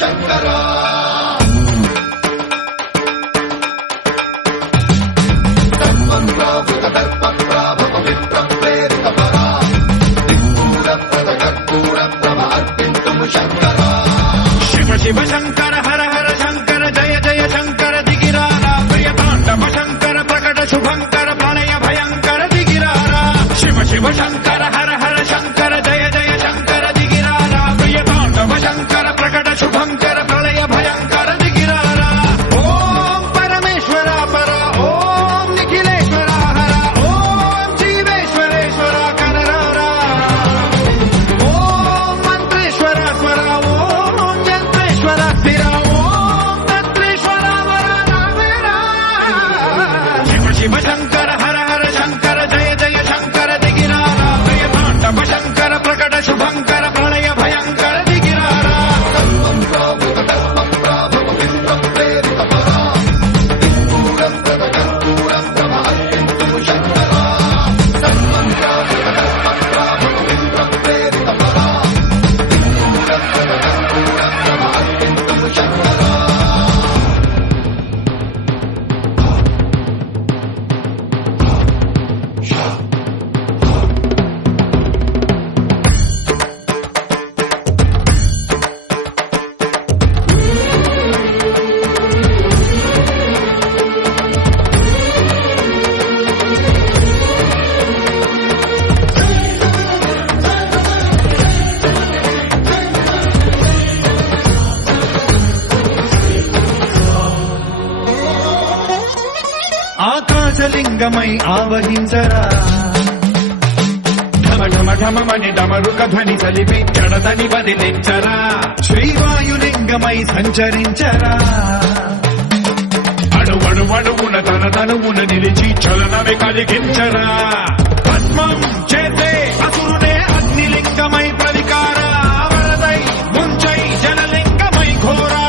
శంకరా శివ శంకర హర హర శంకర జయ జయ శంకర దిగిరారా ప్రియతాండవ శంకర ప్రకట శుభంకర ప్రళయ భయంకర దిగిరారా శివ శివ శంకర హర హర శంకర జయ జయ శంకర దిగిరారా ప్రియతాండవ శంకర ప్రకట శుభంకర ప్రళయ భయంకర దిగిరారా ఓం పరమేశ్వర పర ఓం నిఖిలేశ్వర హర ఓం జీవేశ్వరేశ్వర కరరారా ఓం మంత్రేశ్వర స్వర ఓం యంత్రేశ్వర స్థిర ఓం తంత్రేశ్వర వర నామేరా శివ శివ శంకర హర హర శంకర జయ జయ శంకర దిగిరారా ప్రియతాండవ శంకర ప్రకట శుభంకర ప్రళయ భయంకర దిగిరారా ఆకాశలింగమై ఆవహించరా ఢమ ఢమ ఢమమని డమరుక ధ్వని సలిపి జడదని వదిలించరా శ్రీవాయులింగమై సంచరించరా అణువణువున తన తనువున నిలిచి చలనమే కలిగించరా పద్మం చేసే అసురునే అగ్నిలింగమై ప్రవికార వరదై ముంచై జనలింగమై ఘోరా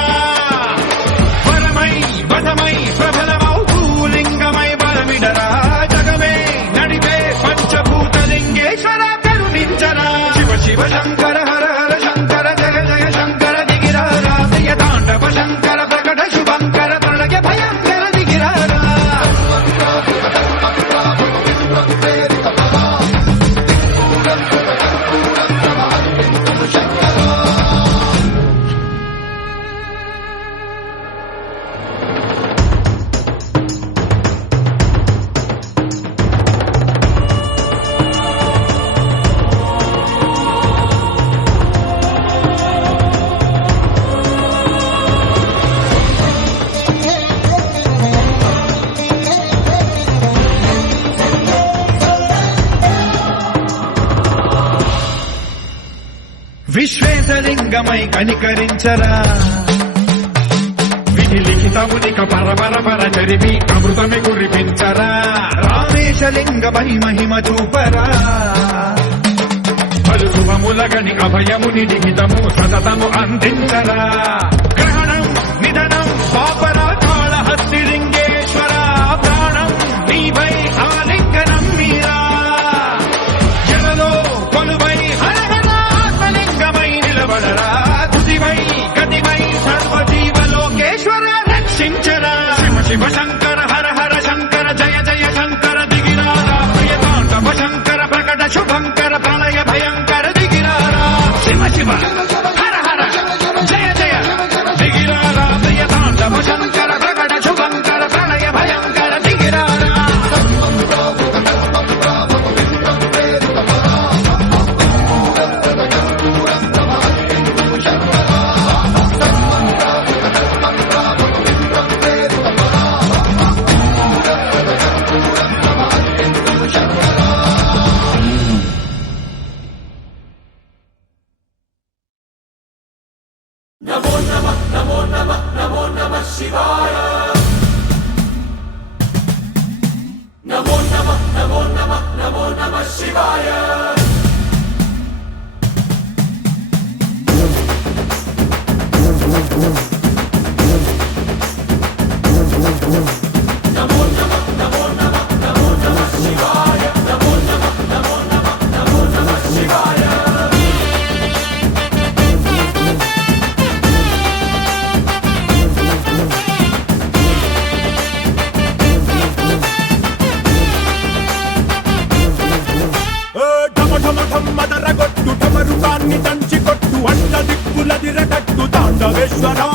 వరమై వధమై ప్రబలమౌ భూలింగమై బలమిడరా జగమే నడిపే పంచభూతలింగేశ్వర కరుణించరా శివ శివ శంకర హర హర శంకర జయ జయ శంకర దిగిరారా ప్రియతాండవ శంకర ప్రకట శుభంకర ప్రళయ భయంకర దిగిరారా విశ్వేశలింగమై కనికరించరా విధి లిఖితమునిక పరపర చరిపి అమృతమి కురిపించరా రామేశలింగమై మహిమ చూపరా పలు శుభములగని అభయముని లిఖితము సతతము అందించరా గ్రహణం నిధనం పాపరా కాళహస్తి లింగేశ్వర ప్రాణం నీవై ఆలింగనం మీరా జలలో కొలువై హర హర ఆత్మలింగమై నిలబడరా తుదివై గతివై సర్వజీవలోకేశ్వర రక్షించరా శివ శివ శంకర హర హర శంకర జయ జయ శంకర దిగిరారా ప్రియతాండవ శంకర ప్రకట శుభంకర ప్రళయ భయంకర దిగిరారా శివ శివ హర హర జయ జయ దిగిరారా ప్రియతాండవ శంకర ప్రకట శుభంకర ప్రళయ భయంకర దిగిరారా అసురుణ్ణి దంచి కొట్టు అట్ల దిక్కులదిరటట్టు తాండవేశ్వరా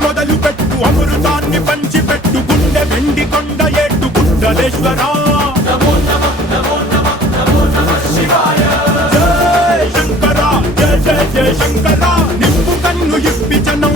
మొదలు పెట్టు అమృతాన్ని పంచి పెట్టు గుండె వెండి కొండ ఏట్టు గుండలేశ్వరా జయ శంకర జయ జయ జయ శంకర నిప్పు కన్ను ఇప్పి జనం